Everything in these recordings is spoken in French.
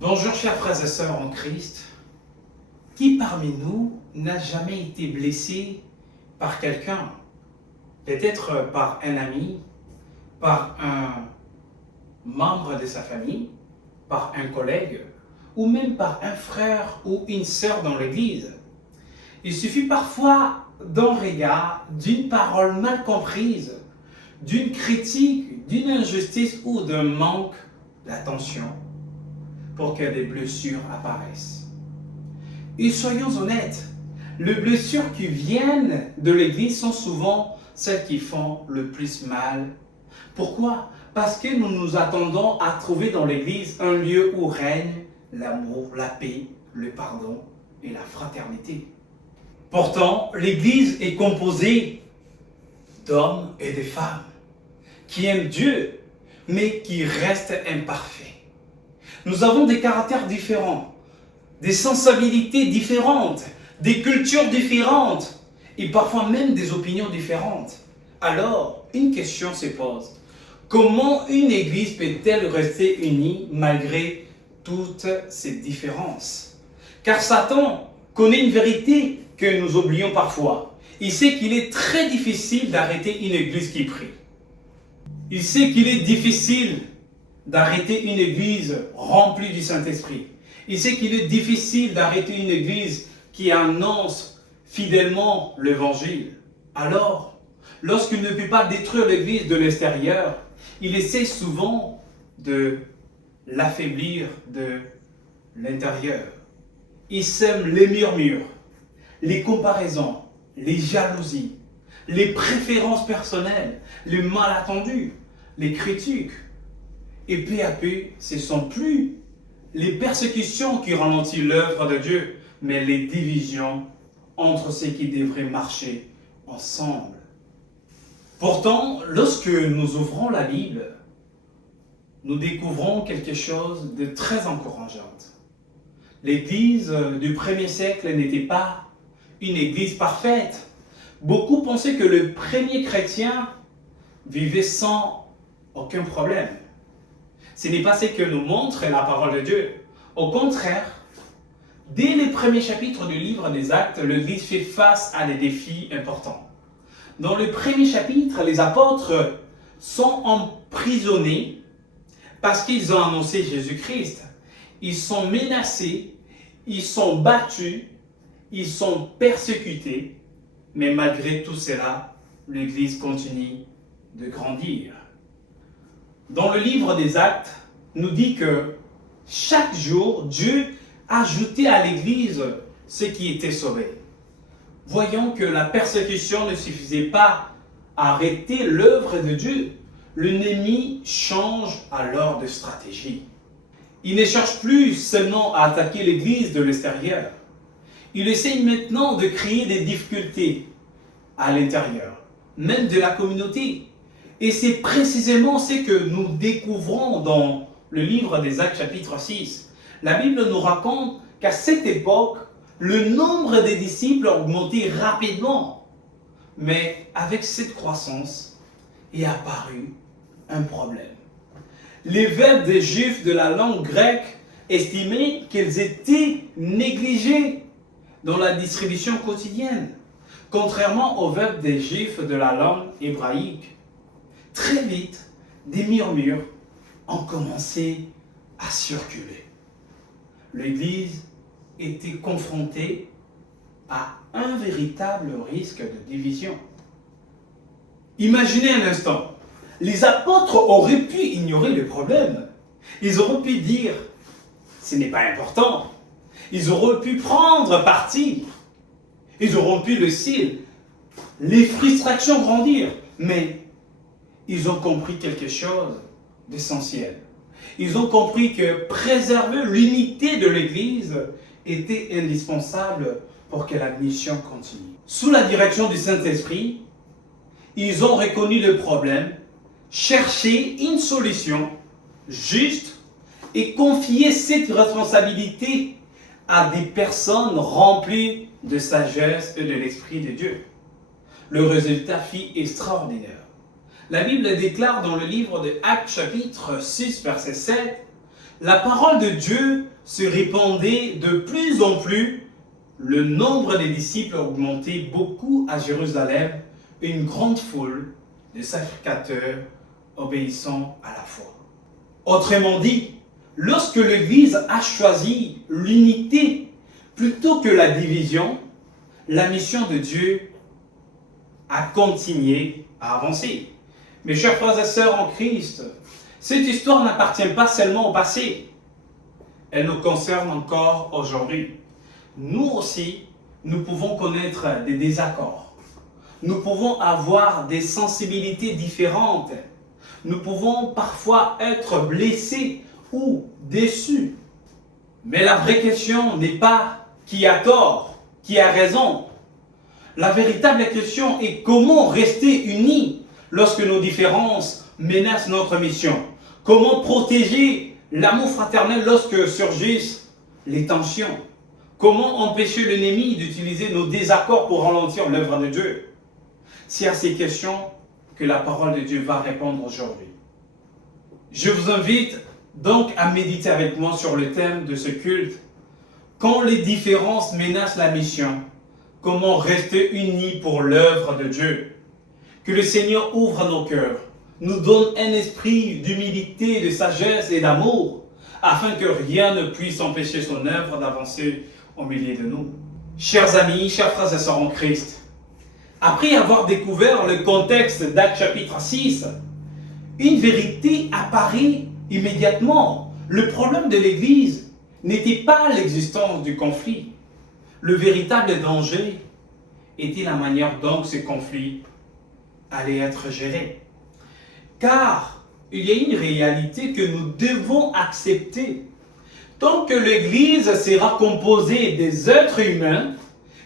Bonjour chers frères et sœurs en Christ. Qui parmi nous n'a jamais été blessé par quelqu'un? Peut-être par un ami, par un membre de sa famille, par un collègue, ou même par un frère ou une sœur dans l'église. Il suffit parfois d'un regard, d'une parole mal comprise, d'une critique, d'une injustice ou d'un manque d'attention pour que des blessures apparaissent. Et soyons honnêtes, les blessures qui viennent de l'Église sont souvent celles qui font le plus mal. Pourquoi? Parce que nous nous attendons à trouver dans l'Église un lieu où règne l'amour, la paix, le pardon et la fraternité. Pourtant, l'Église est composée d'hommes et de femmes qui aiment Dieu, mais qui restent imparfaits. Nous avons des caractères différents, des sensibilités différentes, des cultures différentes et parfois même des opinions différentes. Alors, une question se pose. Comment une église peut-elle rester unie malgré toutes ces différences? Car Satan connaît une vérité que nous oublions parfois. Il sait qu'il est très difficile d'arrêter une église qui prie. Il sait qu'il est difficile d'arrêter une église remplie du Saint-Esprit. Il sait qu'il est difficile d'arrêter une église qui annonce fidèlement l'évangile. Alors, lorsqu'il ne peut pas détruire l'église de l'extérieur, il essaie souvent de l'affaiblir de l'intérieur. Il sème les murmures, les comparaisons, les jalousies, les préférences personnelles, les malentendus, les critiques. Et peu à peu, ce ne sont plus les persécutions qui ralentissent l'œuvre de Dieu, mais les divisions entre ceux qui devraient marcher ensemble. Pourtant, lorsque nous ouvrons la Bible, nous découvrons quelque chose de très encourageant. L'Église du 1er siècle n'était pas une Église parfaite. Beaucoup pensaient que le premier chrétien vivait sans aucun problème. Ce n'est pas ce que nous montre la parole de Dieu. Au contraire, dès les premiers chapitres du livre des Actes, l'Église fait face à des défis importants. Dans le premier chapitre, les apôtres sont emprisonnés parce qu'ils ont annoncé Jésus-Christ. Ils sont menacés, ils sont battus, ils sont persécutés, mais malgré tout cela, l'Église continue de grandir. Dans le livre des Actes, nous dit que chaque jour, Dieu ajoutait à l'Église ceux qui étaient sauvés. Voyons que la persécution ne suffisait pas à arrêter l'œuvre de Dieu. L'ennemi change alors de stratégie. Il ne cherche plus seulement à attaquer l'Église de l'extérieur. Il essaye maintenant de créer des difficultés à l'intérieur, même de la communauté. Et c'est précisément ce que nous découvrons dans le livre des Actes chapitre 6. La Bible nous raconte qu'à cette époque, le nombre des disciples a augmenté rapidement. Mais avec cette croissance est apparu un problème. L'évêque des Juifs de la langue grecque estimait qu'ils étaient négligés dans la distribution quotidienne, contrairement aux évêques des Juifs de la langue hébraïque. Très vite, des murmures ont commencé à circuler. L'Église était confrontée à un véritable risque de division. Imaginez un instant, les apôtres auraient pu ignorer le problème. Ils auraient pu dire, ce n'est pas important. Ils auraient pu prendre parti. Ils auraient pu laisser les frustrations grandir. Mais ils ont compris quelque chose d'essentiel. Ils ont compris que préserver l'unité de l'Église était indispensable pour que la mission continue. Sous la direction du Saint-Esprit, ils ont reconnu le problème, cherché une solution juste et confié cette responsabilité à des personnes remplies de sagesse et de l'Esprit de Dieu. Le résultat fut extraordinaire. La Bible déclare dans le livre de Actes chapitre 6 verset 7, la parole de Dieu se répandait de plus en plus, le nombre des disciples augmentait beaucoup à Jérusalem, une grande foule de sacrificateurs obéissant à la foi. Autrement dit, lorsque l'Église a choisi l'unité plutôt que la division, la mission de Dieu a continué à avancer. Mes chers frères et sœurs en Christ, cette histoire n'appartient pas seulement au passé, elle nous concerne encore aujourd'hui. Nous aussi, nous pouvons connaître des désaccords. Nous pouvons avoir des sensibilités différentes. Nous pouvons parfois être blessés ou déçus. Mais la vraie question n'est pas qui a tort, qui a raison. La véritable question est comment rester unis lorsque nos différences menacent notre mission. Comment protéger l'amour fraternel lorsque surgissent les tensions. Comment empêcher l'ennemi d'utiliser nos désaccords pour ralentir l'œuvre de Dieu. C'est à ces questions que la parole de Dieu va répondre aujourd'hui. Je vous invite donc à méditer avec moi sur le thème de ce culte. Quand les différences menacent la mission, comment rester unis pour l'œuvre de Dieu? Que le Seigneur ouvre nos cœurs, nous donne un esprit d'humilité, de sagesse et d'amour, afin que rien ne puisse empêcher son œuvre d'avancer au milieu de nous. Chers amis, chers frères et sœurs en Christ, après avoir découvert le contexte d'Actes chapitre 6, une vérité apparaît immédiatement. Le problème de l'Église n'était pas l'existence du conflit. Le véritable danger était la manière dont ce conflit allait être géré. Car il y a une réalité que nous devons accepter. Tant que l'Église sera composée des êtres humains,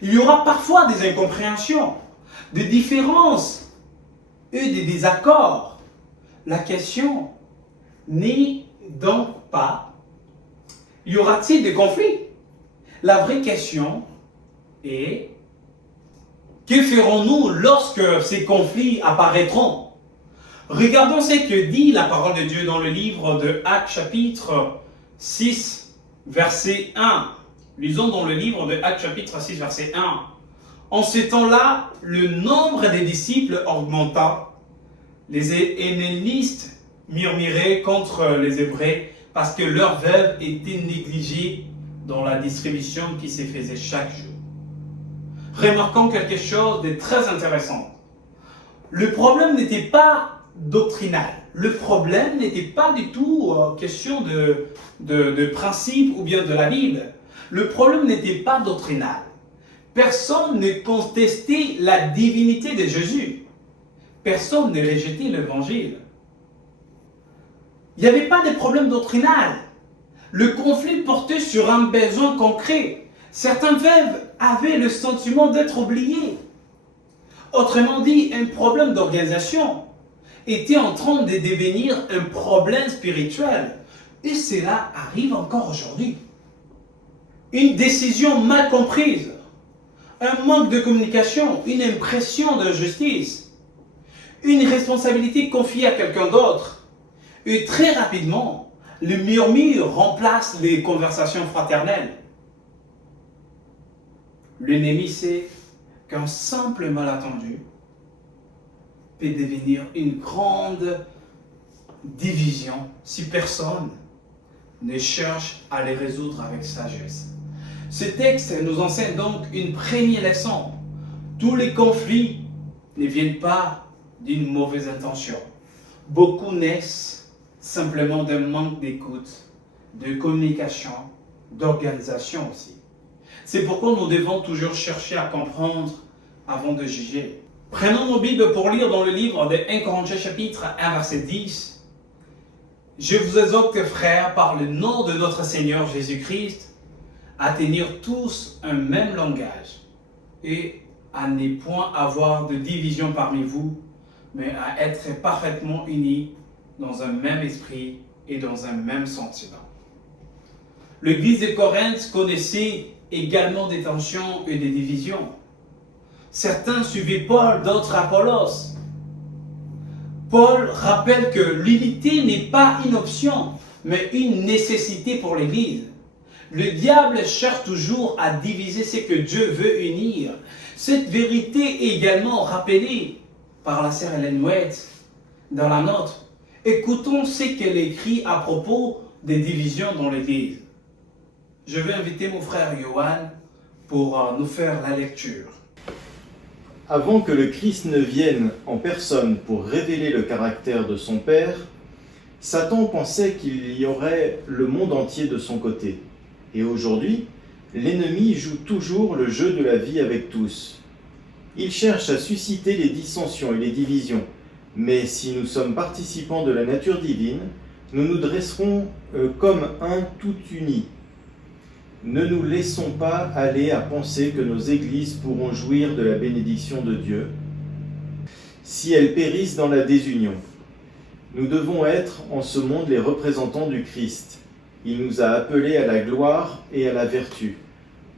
il y aura parfois des incompréhensions, des différences et des désaccords. La question n'est donc pas, y aura-t-il des conflits? La vraie question est, que ferons-nous lorsque ces conflits apparaîtront? Regardons ce que dit la parole de Dieu dans le livre de Actes chapitre 6, verset 1. Lisons dans le livre de Actes chapitre 6, verset 1. En ce temps-là, le nombre des disciples augmenta. Les hellénistes murmuraient contre les Hébreux parce que leurs veuves étaient négligées dans la distribution qui se faisait chaque jour. Remarquons quelque chose de très intéressant. Le problème n'était pas doctrinal. Le problème n'était pas du tout question de principe ou bien de la Bible. Le problème n'était pas doctrinal. Personne ne contestait la divinité de Jésus. Personne ne rejetait l'évangile. Il n'y avait pas de problème doctrinal. Le conflit portait sur un besoin concret. Certains veuves avaient le sentiment d'être oubliés. Autrement dit, un problème d'organisation était en train de devenir un problème spirituel. Et cela arrive encore aujourd'hui. Une décision mal comprise, un manque de communication, une impression d'injustice, une responsabilité confiée à quelqu'un d'autre. Et très rapidement, le murmure remplace les conversations fraternelles. L'ennemi sait qu'un simple malentendu peut devenir une grande division si personne ne cherche à les résoudre avec sagesse. Ce texte nous enseigne donc une première leçon. Tous les conflits ne viennent pas d'une mauvaise intention. Beaucoup naissent simplement d'un manque d'écoute, de communication, d'organisation aussi. C'est pourquoi nous devons toujours chercher à comprendre avant de juger. Prenons nos Bibles pour lire dans le livre de 1 Corinthiens chapitre 1 verset 10. Je vous exhorte, frères, par le nom de notre Seigneur Jésus-Christ, à tenir tous un même langage et à ne point avoir de division parmi vous, mais à être parfaitement unis dans un même esprit et dans un même sentiment. L'Église de Corinthe connaissait également des tensions et des divisions. Certains suivaient Paul, d'autres Apollos. Paul rappelle que l'unité n'est pas une option, mais une nécessité pour l'Église. Le diable cherche toujours à diviser ce que Dieu veut unir. Cette vérité est également rappelée par la sœur Ellen White dans la note. Écoutons ce qu'elle écrit à propos des divisions dans l'Église. Je vais inviter mon frère Johan pour nous faire la lecture. Avant que le Christ ne vienne en personne pour révéler le caractère de son Père, Satan pensait qu'il y aurait le monde entier de son côté. Et aujourd'hui, l'ennemi joue toujours le jeu de la vie avec tous. Il cherche à susciter les dissensions et les divisions, mais si nous sommes participants de la nature divine, nous nous dresserons comme un tout uni. Ne nous laissons pas aller à penser que nos églises pourront jouir de la bénédiction de Dieu si elles périssent dans la désunion. Nous devons être en ce monde les représentants du Christ. Il nous a appelés à la gloire et à la vertu.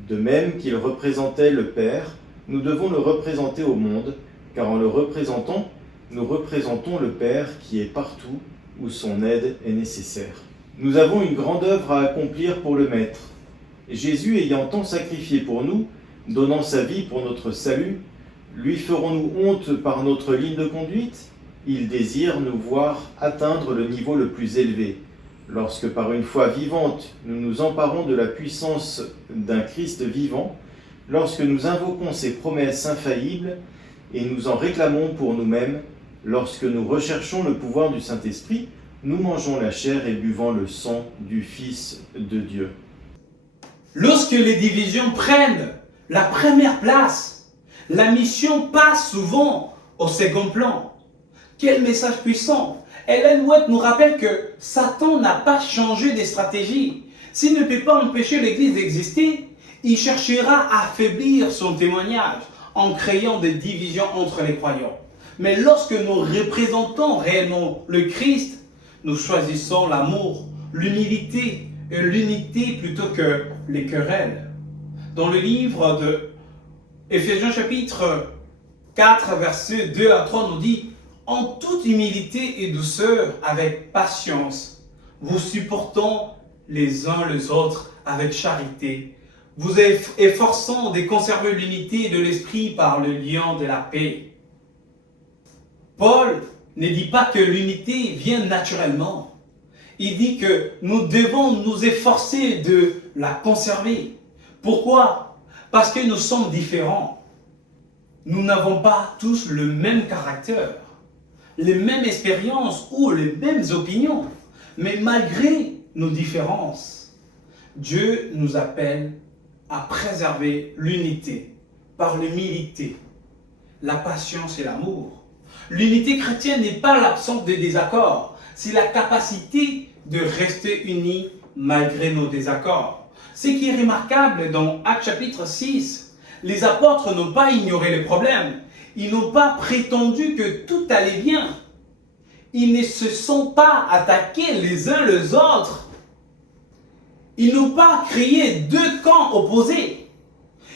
De même qu'il représentait le Père, nous devons le représenter au monde, car en le représentant, nous représentons le Père qui est partout où son aide est nécessaire. Nous avons une grande œuvre à accomplir pour le Maître. Jésus ayant tant sacrifié pour nous, donnant sa vie pour notre salut, lui ferons-nous honte par notre ligne de conduite ? Il désire nous voir atteindre le niveau le plus élevé. Lorsque par une foi vivante, nous nous emparons de la puissance d'un Christ vivant, lorsque nous invoquons ses promesses infaillibles et nous en réclamons pour nous-mêmes, lorsque nous recherchons le pouvoir du Saint-Esprit, nous mangeons la chair et buvons le sang du Fils de Dieu. Lorsque les divisions prennent la première place, la mission passe souvent au second plan. Quel message puissant! Ellen White nous rappelle que Satan n'a pas changé de stratégie. S'il ne peut pas empêcher l'Église d'exister, il cherchera à affaiblir son témoignage en créant des divisions entre les croyants. Mais lorsque nous représentons réellement le Christ, nous choisissons l'amour, l'humilité et l'unité plutôt que les querelles. Dans le livre de Éphésiens chapitre 4, versets 2 à 3 nous dit « En toute humilité et douceur, avec patience, vous supportant les uns les autres avec charité, vous efforçant de conserver l'unité de l'esprit par le lien de la paix. » Paul ne dit pas que l'unité vient naturellement. Il dit que nous devons nous efforcer de la conserver. Pourquoi? Parce que nous sommes différents. Nous n'avons pas tous le même caractère, les mêmes expériences ou les mêmes opinions. Mais malgré nos différences, Dieu nous appelle à préserver l'unité par l'humilité, la patience et l'amour. L'unité chrétienne n'est pas l'absence de désaccords, c'est la capacité de rester unis malgré nos désaccords. Ce qui est remarquable dans Actes chapitre 6, les apôtres n'ont pas ignoré les problèmes, ils n'ont pas prétendu que tout allait bien. Ils ne se sont pas attaqués les uns les autres. Ils n'ont pas créé deux camps opposés.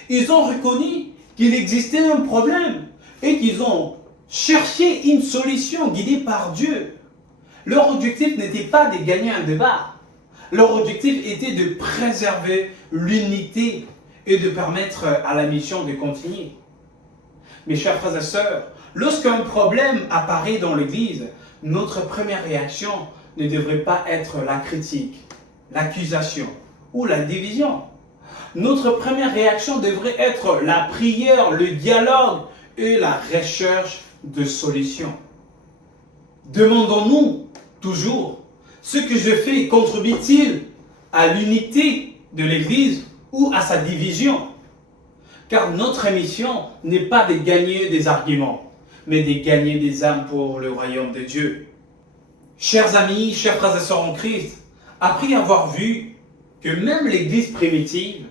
Ils ont reconnu qu'il existait un problème et qu'ils ont cherché une solution guidée par Dieu. Leur objectif n'était pas de gagner un débat. Leur objectif était de préserver l'unité et de permettre à la mission de continuer. Mes chers frères et sœurs, lorsqu'un problème apparaît dans l'Église, notre première réaction ne devrait pas être la critique, l'accusation ou la division. Notre première réaction devrait être la prière, le dialogue et la recherche de solutions. Demandons-nous toujours, ce que je fais contribue-t-il à l'unité de l'Église ou à sa division? Car notre mission n'est pas de gagner des arguments, mais de gagner des âmes pour le royaume de Dieu. Chers amis, chers frères et sœurs en Christ, après avoir vu que même l'Église primitive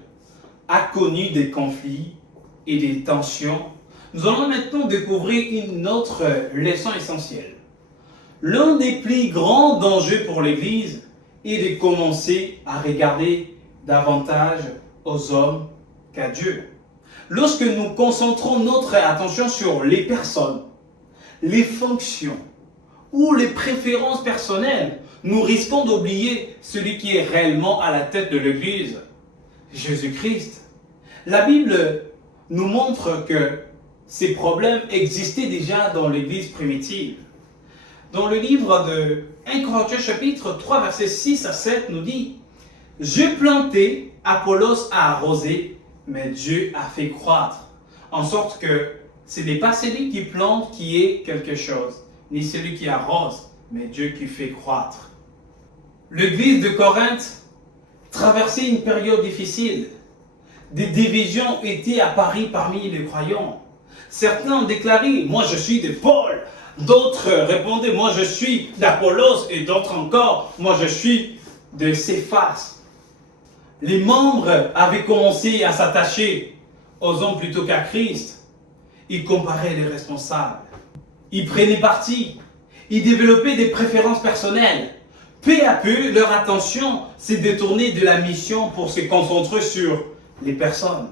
a connu des conflits et des tensions, nous allons maintenant découvrir une autre leçon essentielle. L'un des plus grands dangers pour l'Église est de commencer à regarder davantage aux hommes qu'à Dieu. Lorsque nous concentrons notre attention sur les personnes, les fonctions ou les préférences personnelles, nous risquons d'oublier celui qui est réellement à la tête de l'Église, Jésus-Christ. La Bible nous montre que ces problèmes existaient déjà dans l'Église primitive. Dans le livre de 1 Corinthiens chapitre 3, versets 6 à 7 nous dit « Je plantai, Apollos a arrosé, mais Dieu a fait croître. » En sorte que ce n'est pas celui qui plante qui est quelque chose, ni celui qui arrose, mais Dieu qui fait croître. L'Église de Corinthe traversait une période difficile. Des divisions étaient apparues parmi les croyants. Certains ont déclaré « Moi je suis de Paul ». D'autres répondaient « Moi je suis d'Apollos » et d'autres encore « Moi je suis de Céphas ». Les membres avaient commencé à s'attacher aux hommes plutôt qu'à Christ. Ils comparaient les responsables. Ils prenaient parti. Ils développaient des préférences personnelles. Peu à peu, leur attention s'est détournée de la mission pour se concentrer sur les personnes.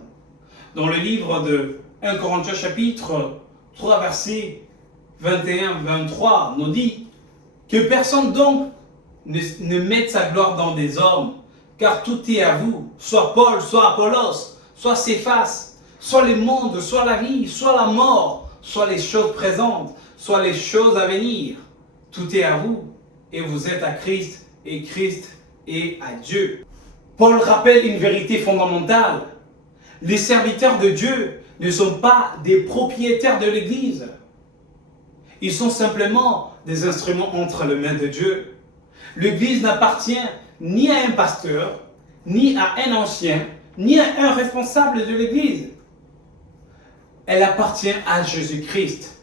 Dans le livre de 1 Corinthiens chapitre 3, verset 21-23, nous dit que personne donc ne mette sa gloire dans des hommes, car tout est à vous, soit Paul, soit Apollos, soit Céphas, soit le monde, soit la vie, soit la mort, soit les choses présentes, soit les choses à venir. Tout est à vous, et vous êtes à Christ, et Christ est à Dieu. Paul rappelle une vérité fondamentale. Les serviteurs de Dieu ne sont pas des propriétaires de l'Église. Ils sont simplement des instruments entre les mains de Dieu. L'Église n'appartient ni à un pasteur, ni à un ancien, ni à un responsable de l'Église. Elle appartient à Jésus-Christ.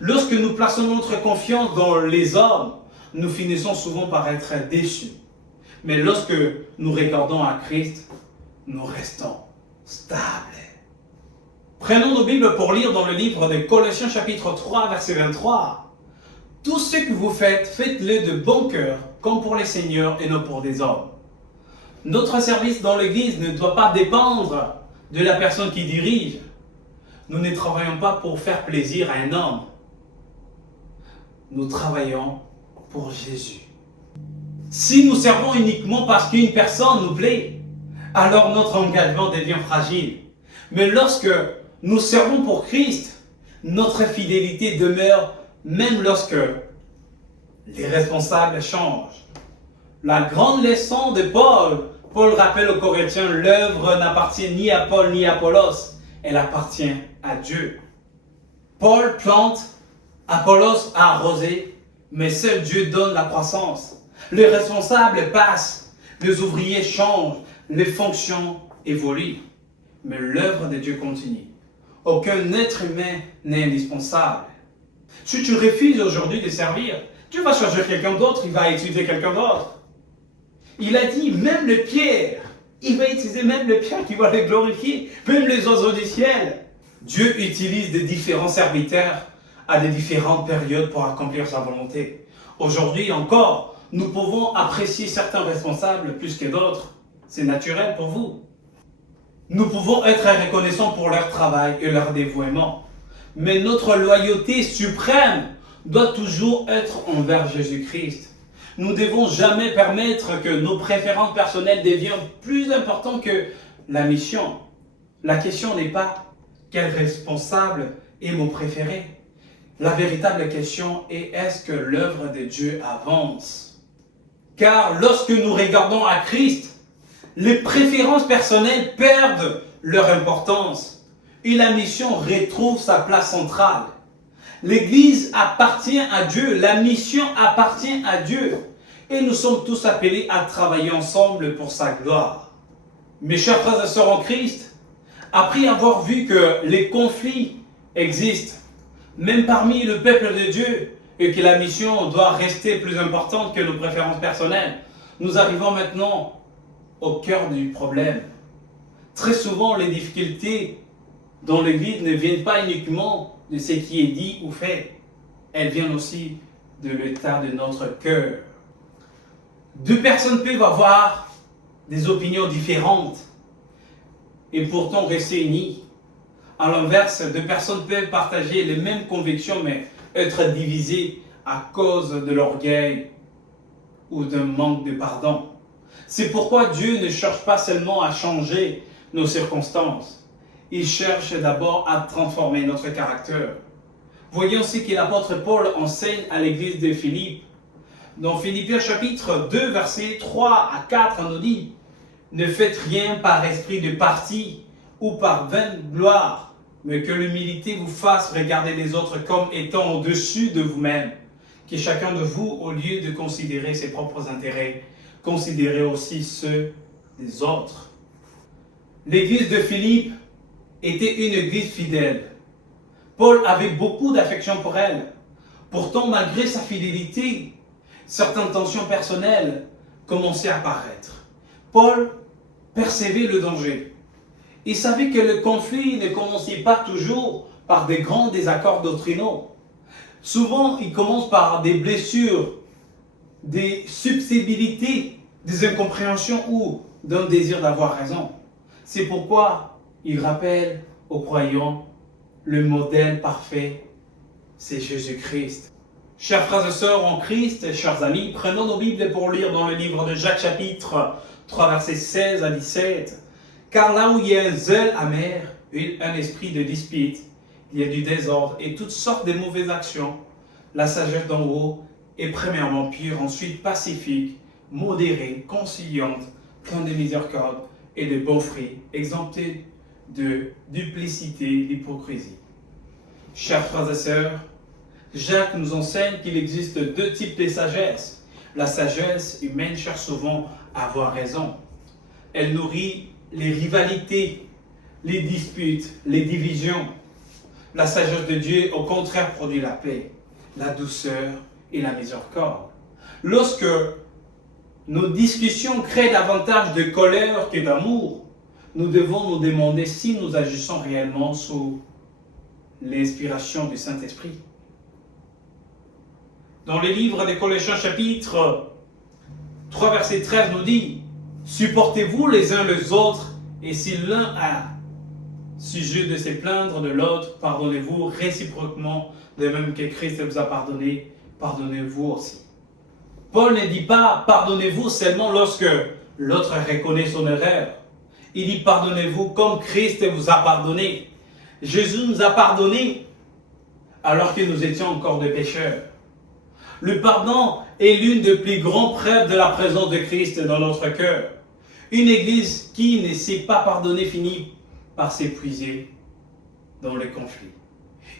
Lorsque nous plaçons notre confiance dans les hommes, nous finissons souvent par être déçus. Mais lorsque nous regardons à Christ, nous restons stables. Prenons nos Bibles pour lire dans le livre de Colossiens chapitre 3, verset 23. « Tout ce que vous faites, faites-le de bon cœur, comme pour les seigneurs et non pour des hommes. » Notre service dans l'Église ne doit pas dépendre de la personne qui dirige. Nous ne travaillons pas pour faire plaisir à un homme. Nous travaillons pour Jésus. Si nous servons uniquement parce qu'une personne nous plaît, alors notre engagement devient fragile. Mais lorsque nous servons pour Christ, notre fidélité demeure même lorsque les responsables changent. La grande leçon de Paul rappelle aux Corinthiens, l'œuvre n'appartient ni à Paul ni à Apollos, elle appartient à Dieu. Paul plante, Apollos a arrosé, mais seul Dieu donne la croissance. Les responsables passent, les ouvriers changent, les fonctions évoluent. Mais l'œuvre de Dieu continue. Aucun être humain n'est indispensable. Si tu refuses aujourd'hui de servir, tu vas choisir quelqu'un d'autre, il va utiliser quelqu'un d'autre. Il a dit, même le pierre, il va utiliser même le pierre qui va le glorifier, même les oiseaux du ciel. Dieu utilise des différents serviteurs à des différentes périodes pour accomplir sa volonté. Aujourd'hui encore, nous pouvons apprécier certains responsables plus que d'autres. C'est naturel pour vous. Nous pouvons être reconnaissants pour leur travail et leur dévouement. Mais notre loyauté suprême doit toujours être envers Jésus-Christ. Nous ne devons jamais permettre que nos préférences personnelles deviennent plus importantes que la mission. La question n'est pas quel responsable est mon préféré. La véritable question est est-ce que l'œuvre de Dieu avance? Car lorsque nous regardons à Christ, les préférences personnelles perdent leur importance et la mission retrouve sa place centrale. L'Église appartient à Dieu, la mission appartient à Dieu et nous sommes tous appelés à travailler ensemble pour sa gloire. Mes chers frères et sœurs en Christ, après avoir vu que les conflits existent, même parmi le peuple de Dieu, et que la mission doit rester plus importante que nos préférences personnelles, nous arrivons maintenant au cœur du problème. Très souvent, les difficultés dans l'Église ne viennent pas uniquement de ce qui est dit ou fait, elles viennent aussi de l'état de notre cœur. Deux personnes peuvent avoir des opinions différentes et pourtant rester unies. À l'inverse, deux personnes peuvent partager les mêmes convictions mais être divisées à cause de l'orgueil ou d'un manque de pardon. C'est pourquoi Dieu ne cherche pas seulement à changer nos circonstances. Il cherche d'abord à transformer notre caractère. Voyons ce que l'apôtre Paul enseigne à l'église de Philippe. Dans Philippiens chapitre 2, versets 3 à 4, on nous dit « Ne faites rien par esprit de parti ou par vaine gloire, mais que l'humilité vous fasse regarder les autres comme étant au-dessus de vous-même. Que chacun de vous, au lieu de considérer ses propres intérêts, considérez aussi ceux des autres. » L'église de Philippe était une église fidèle. Paul avait beaucoup d'affection pour elle. Pourtant, malgré sa fidélité, certaines tensions personnelles commençaient à apparaître. Paul percevait le danger. Il savait que le conflit ne commençait pas toujours par des grands désaccords doctrinaux. Souvent, il commence par des blessures, des susceptibilités, des incompréhensions ou d'un désir d'avoir raison. C'est pourquoi il rappelle aux croyants le modèle parfait, c'est Jésus-Christ. Chers frères et sœurs en Christ, chers amis, prenons nos Bibles pour lire dans le livre de Jacques chapitre 3 versets 16 à 17. Car là où il y a un zèle amer, un esprit de dispute, il y a du désordre et toutes sortes de mauvaises actions. La sagesse d'en haut est premièrement pure, ensuite pacifique, modérée, conciliante, pleine de miséricorde et de bons fruits, exemptée de duplicité, d'hypocrisie. Chers frères et sœurs, Jacques nous enseigne qu'il existe deux types de sagesse. La sagesse humaine cherche souvent à avoir raison. Elle nourrit les rivalités, les disputes, les divisions. La sagesse de Dieu, au contraire, produit la paix, la douceur et la miséricorde. Lorsque nos discussions créent davantage de colère que d'amour, nous devons nous demander si nous agissons réellement sous l'inspiration du Saint-Esprit. Dans le livre des Colossiens chapitre 3 verset 13 nous dit « Supportez-vous les uns les autres, et si l'un a sujet de se plaindre de l'autre, pardonnez-vous réciproquement, de même que Christ vous a pardonné, pardonnez-vous aussi. » Paul ne dit pas « pardonnez-vous » seulement lorsque l'autre reconnaît son erreur. Il dit « pardonnez-vous comme Christ vous a pardonné ». Jésus nous a pardonné alors que nous étions encore des pécheurs. Le pardon est l'une des plus grandes preuves de la présence de Christ dans notre cœur. Une église qui ne sait pas pardonner finit par s'épuiser dans le conflit.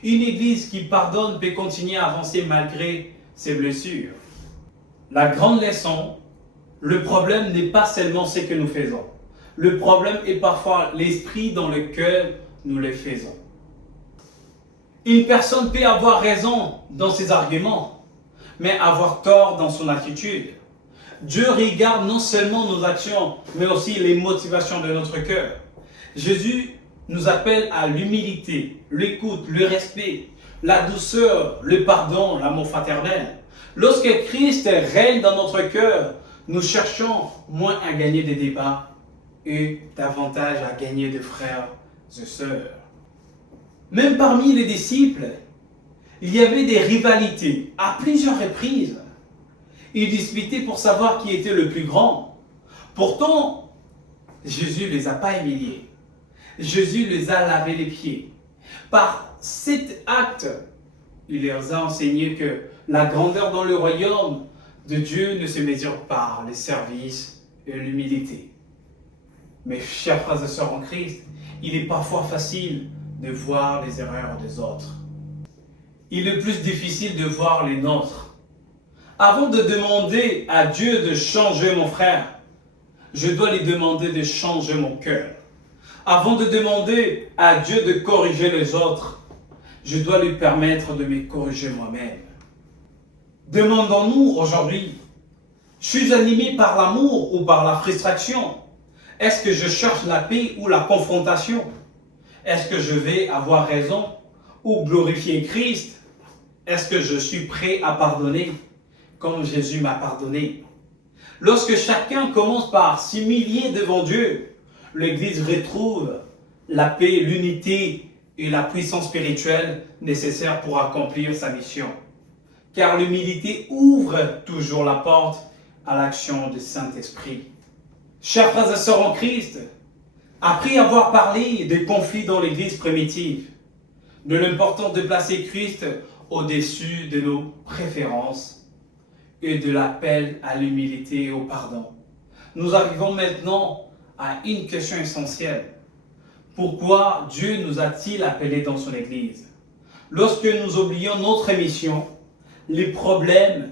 Une église qui pardonne peut continuer à avancer malgré ses blessures. La grande leçon, le problème n'est pas seulement ce que nous faisons. Le problème est parfois l'esprit dans lequel nous le faisons. Une personne peut avoir raison dans ses arguments, mais avoir tort dans son attitude. Dieu regarde non seulement nos actions, mais aussi les motivations de notre cœur. Jésus nous appelle à l'humilité, l'écoute, le respect, la douceur, le pardon, l'amour fraternel. Lorsque Christ règne dans notre cœur, nous cherchons moins à gagner des débats et davantage à gagner des frères et sœurs. Même parmi les disciples, il y avait des rivalités à plusieurs reprises. Ils disputaient pour savoir qui était le plus grand. Pourtant, Jésus ne les a pas humiliés. Jésus les a lavé les pieds. Par cet acte, il leur a enseigné que la grandeur dans le royaume de Dieu ne se mesure par les services et l'humilité. Mais chers frères et sœurs en Christ, il est parfois facile de voir les erreurs des autres. Il est plus difficile de voir les nôtres. Avant de demander à Dieu de changer mon frère, je dois lui demander de changer mon cœur. Avant de demander à Dieu de corriger les autres, je dois lui permettre de me corriger moi-même. Demandons-nous aujourd'hui, suis-je animé par l'amour ou par la frustration? Est-ce que je cherche la paix ou la confrontation? Est-ce que je vais avoir raison ou glorifier Christ? Est-ce que je suis prêt à pardonner comme Jésus m'a pardonné? Lorsque chacun commence par s'humilier devant Dieu, l'Église retrouve la paix, l'unité et la puissance spirituelle nécessaires pour accomplir sa mission. Car l'humilité ouvre toujours la porte à l'action du Saint-Esprit. Chers frères et sœurs en Christ, après avoir parlé des conflits dans l'Église primitive, de l'importance de placer Christ au-dessus de nos préférences et de l'appel à l'humilité et au pardon, nous arrivons maintenant à une question essentielle. Pourquoi Dieu nous a-t-il appelés dans son Église? Lorsque nous oublions notre mission, les problèmes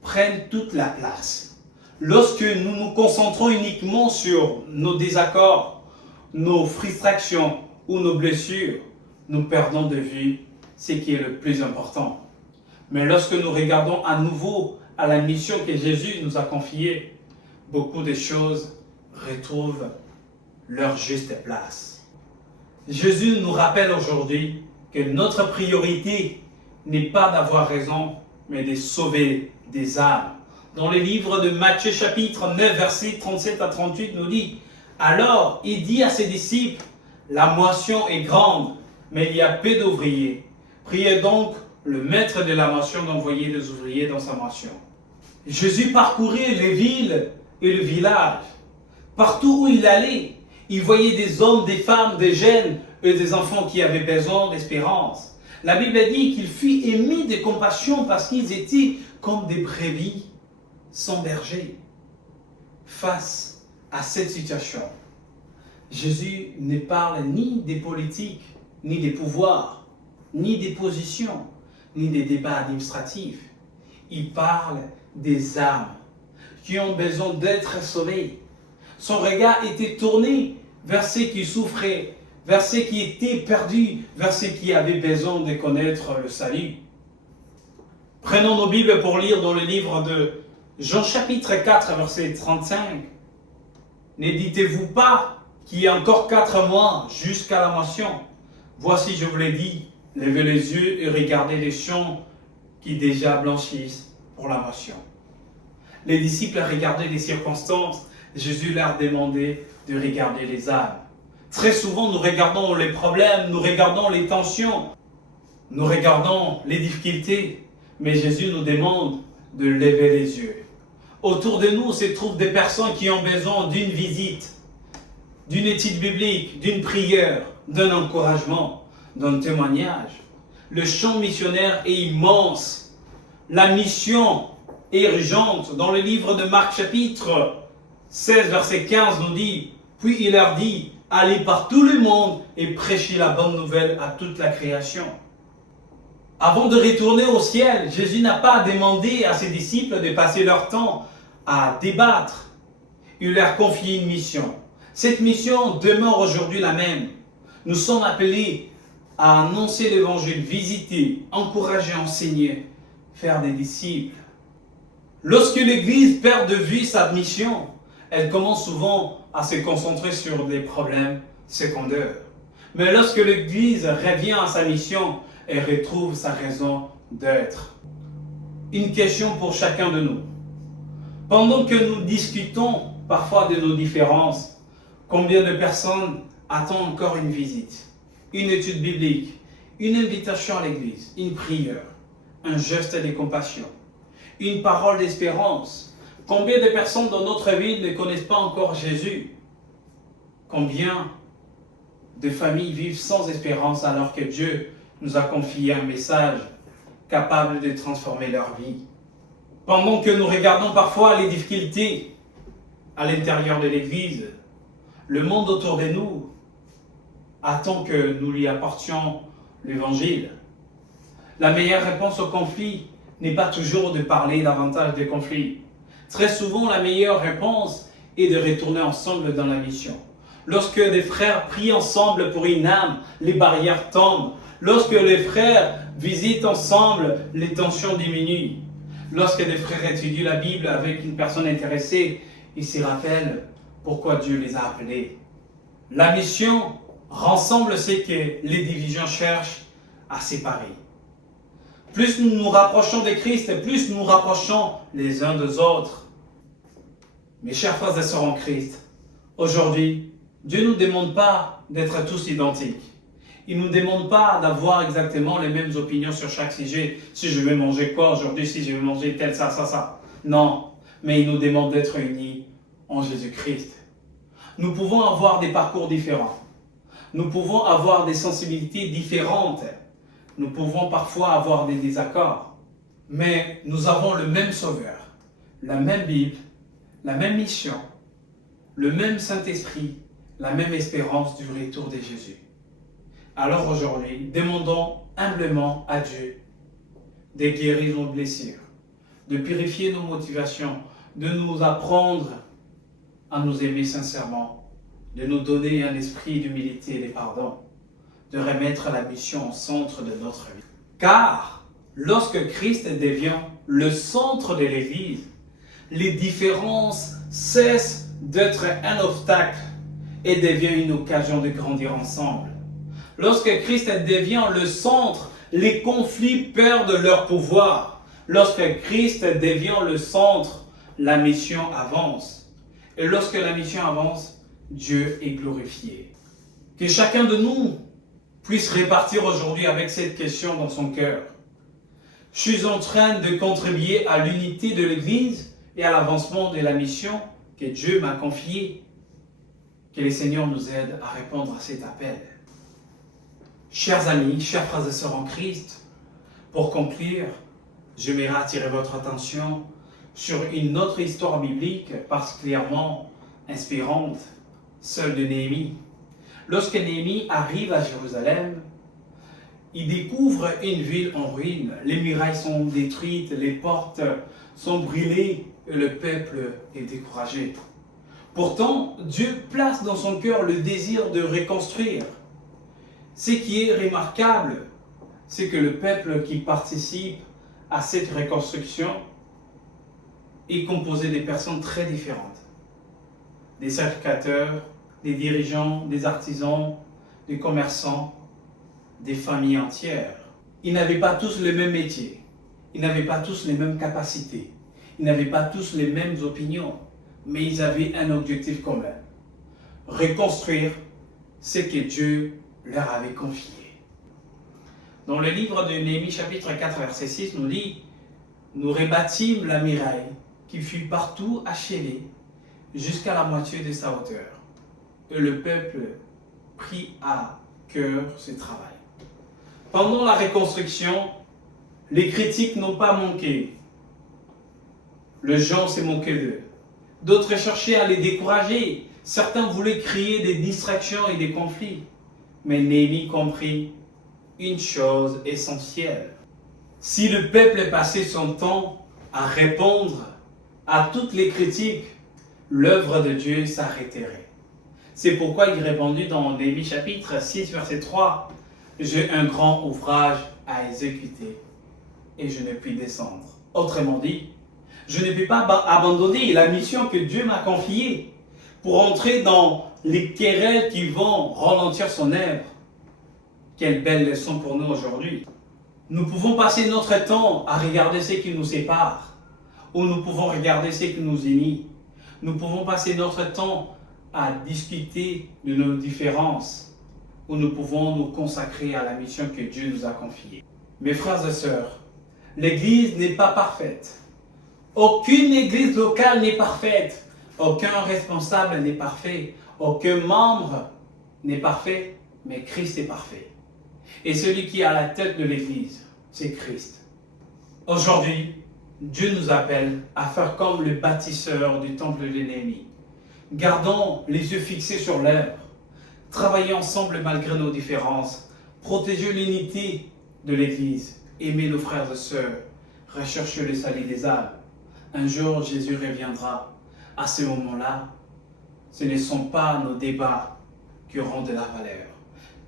prennent toute la place. Lorsque nous nous concentrons uniquement sur nos désaccords, nos frustrations ou nos blessures, nous perdons de vue ce qui est le plus important. Mais lorsque nous regardons à nouveau à la mission que Jésus nous a confiée, beaucoup de choses retrouvent leur juste place. Jésus nous rappelle aujourd'hui que notre priorité n'est pas d'avoir raison, mais de sauver des âmes. Dans le livre de Matthieu chapitre 9, versets 37 à 38, nous dit « Alors, il dit à ses disciples, la moisson est grande, mais il y a peu d'ouvriers. Priez donc le maître de la moisson d'envoyer des ouvriers dans sa moisson. » Jésus parcourait les villes et le village. Partout où il allait, il voyait des hommes, des femmes, des jeunes et des enfants qui avaient besoin d'espérance. La Bible dit qu'il fut ému de compassion parce qu'ils étaient comme des brebis sans berger. Face à cette situation, Jésus ne parle ni des politiques, ni des pouvoirs, ni des positions, ni des débats administratifs. Il parle des âmes qui ont besoin d'être sauvées. Son regard était tourné vers ceux qui souffraient, vers ceux qui étaient perdus, vers ceux qui avaient besoin de connaître le salut. Prenons nos Bibles pour lire dans le livre de Jean chapitre 4, verset 35. Ne dites-vous pas qu'il y a encore 4 mois jusqu'à la moisson? Voici, je vous l'ai dit, levez les yeux et regardez les champs qui déjà blanchissent pour la moisson. Les disciples regardaient les circonstances. Jésus leur demandait de regarder les âmes. Très souvent, nous regardons les problèmes, nous regardons les tensions, nous regardons les difficultés, mais Jésus nous demande de lever les yeux. Autour de nous se trouvent des personnes qui ont besoin d'une visite, d'une étude biblique, d'une prière, d'un encouragement, d'un témoignage. Le champ missionnaire est immense. La mission est urgente. Dans le livre de Marc chapitre 16, verset 15 nous dit, puis il leur dit, allez par tout le monde et prêchez la bonne nouvelle à toute la création. Avant de retourner au ciel, Jésus n'a pas demandé à ses disciples de passer leur temps à débattre. Il leur confie une mission. Cette mission demeure aujourd'hui la même. Nous sommes appelés à annoncer l'évangile, visiter, encourager, enseigner, faire des disciples. Lorsque l'Église perd de vue sa mission, elle commence souvent à se concentrer sur des problèmes secondaires. Mais lorsque l'Église revient à sa mission, elle retrouve sa raison d'être. Une question pour chacun de nous. Pendant que nous discutons parfois de nos différences, combien de personnes attendent encore une visite, une étude biblique, une invitation à l'Église, une prière, un geste de compassion, une parole d'espérance? Combien de personnes dans notre ville ne connaissent pas encore Jésus? Combien de familles vivent sans espérance alors que Dieu nous a confié un message capable de transformer leur vie? Pendant que nous regardons parfois les difficultés à l'intérieur de l'Église, le monde autour de nous attend que nous lui apportions l'Évangile. La meilleure réponse au conflit n'est pas toujours de parler davantage des conflits. Très souvent, la meilleure réponse est de retourner ensemble dans la mission. Lorsque des frères prient ensemble pour une âme, les barrières tombent. Lorsque les frères visitent ensemble, les tensions diminuent. Lorsque des frères étudient la Bible avec une personne intéressée, ils se rappellent pourquoi Dieu les a appelés. La mission rassemble ce que les divisions cherchent à séparer. Plus nous nous rapprochons de Christ, plus nous nous rapprochons les uns des autres. Mes chers frères et sœurs en Christ, aujourd'hui, Dieu ne nous demande pas d'être tous identiques. Il ne nous demande pas d'avoir exactement les mêmes opinions sur chaque sujet. Si je vais manger quoi aujourd'hui, si je vais manger tel, ça. Non. mais il nous demande d'être unis en Jésus-Christ. Nous pouvons avoir des parcours différents. Nous pouvons avoir des sensibilités différentes. Nous pouvons parfois avoir des désaccords. Mais nous avons le même Sauveur, la même Bible, la même mission, le même Saint-Esprit, la même espérance du retour de Jésus. Alors aujourd'hui, demandons humblement à Dieu de guérir nos blessures, de purifier nos motivations, de nous apprendre à nous aimer sincèrement, de nous donner un esprit d'humilité et de pardon, de remettre la mission au centre de notre vie. Car lorsque Christ devient le centre de l'Église, les différences cessent d'être un obstacle et deviennent une occasion de grandir ensemble. Lorsque Christ devient le centre, les conflits perdent leur pouvoir. Lorsque Christ devient le centre, la mission avance. Et lorsque la mission avance, Dieu est glorifié. Que chacun de nous puisse repartir aujourd'hui avec cette question dans son cœur. Je suis en train de contribuer à l'unité de l'Église et à l'avancement de la mission que Dieu m'a confiée. Que le Seigneur nous aide à répondre à cet appel. Chers amis, chers frères et sœurs en Christ, pour conclure, j'aimerais attirer votre attention sur une autre histoire biblique particulièrement inspirante, celle de Néhémie. Lorsque Néhémie arrive à Jérusalem, il découvre une ville en ruine. Les murailles sont détruites, les portes sont brûlées et le peuple est découragé. Pourtant, Dieu place dans son cœur le désir de reconstruire. Ce qui est remarquable, c'est que le peuple qui participe à cette reconstruction est composé de personnes très différentes. Des sacrificateurs, des dirigeants, des artisans, des commerçants, des familles entières. Ils n'avaient pas tous le même métier, ils n'avaient pas tous les mêmes capacités, ils n'avaient pas tous les mêmes opinions, mais ils avaient un objectif commun. Reconstruire ce que Dieu leur avait confié. Dans le livre de Néhémie chapitre 4 verset 6 nous dit « Nous rebâtîmes la muraille qui fut partout achevée jusqu'à la moitié de sa hauteur. Et le peuple prit à cœur ce travail. » Pendant la reconstruction, les critiques n'ont pas manqué. Les gens s'est moqué d'eux. D'autres cherchaient à les décourager. Certains voulaient créer des distractions et des conflits. Mais Néhémie comprit une chose essentielle. Si le peuple passait son temps à répondre à toutes les critiques, l'œuvre de Dieu s'arrêterait. C'est pourquoi il répondit dans Néhémie chapitre 6 verset 3 « J'ai un grand ouvrage à exécuter et je ne puis descendre. » Autrement dit, je ne peux pas abandonner la mission que Dieu m'a confiée pour entrer dans les querelles qui vont ralentir son œuvre. Quelle belle leçon pour nous aujourd'hui. Nous pouvons passer notre temps à regarder ce qui nous sépare, ou nous pouvons regarder ce qui nous unit. Nous pouvons passer notre temps à discuter de nos différences, ou nous pouvons nous consacrer à la mission que Dieu nous a confiée. Mes frères et sœurs, l'Église n'est pas parfaite. Aucune Église locale n'est parfaite. Aucun responsable n'est parfait. Aucun membre n'est parfait, mais Christ est parfait. Et celui qui est à la tête de l'Église, c'est Christ. Aujourd'hui, Dieu nous appelle à faire comme le bâtisseur du temple de Néhémie. Gardons les yeux fixés sur l'œuvre. Travaillons ensemble malgré nos différences. Protéger l'unité de l'Église. Aimer nos frères et sœurs. Rechercher le salut des âmes. Un jour, Jésus reviendra. À ce moment-là, ce ne sont pas nos débats qui auront de la valeur.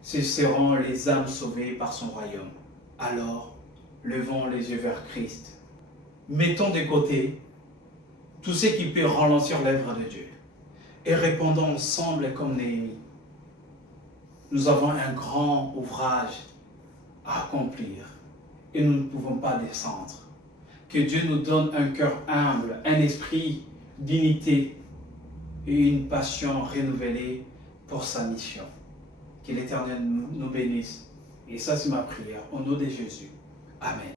Ce seront les âmes sauvées par son royaume. Alors, levons les yeux vers Christ. Mettons de côté tout ce qui peut ralentir l'œuvre de Dieu et répondons ensemble comme Néhémie. Nous avons un grand ouvrage à accomplir et nous ne pouvons pas descendre. Que Dieu nous donne un cœur humble, un esprit d'unité et une passion renouvelée pour sa mission. Que l'Éternel nous bénisse. Et ça, c'est ma prière. Au nom de Jésus. Amen.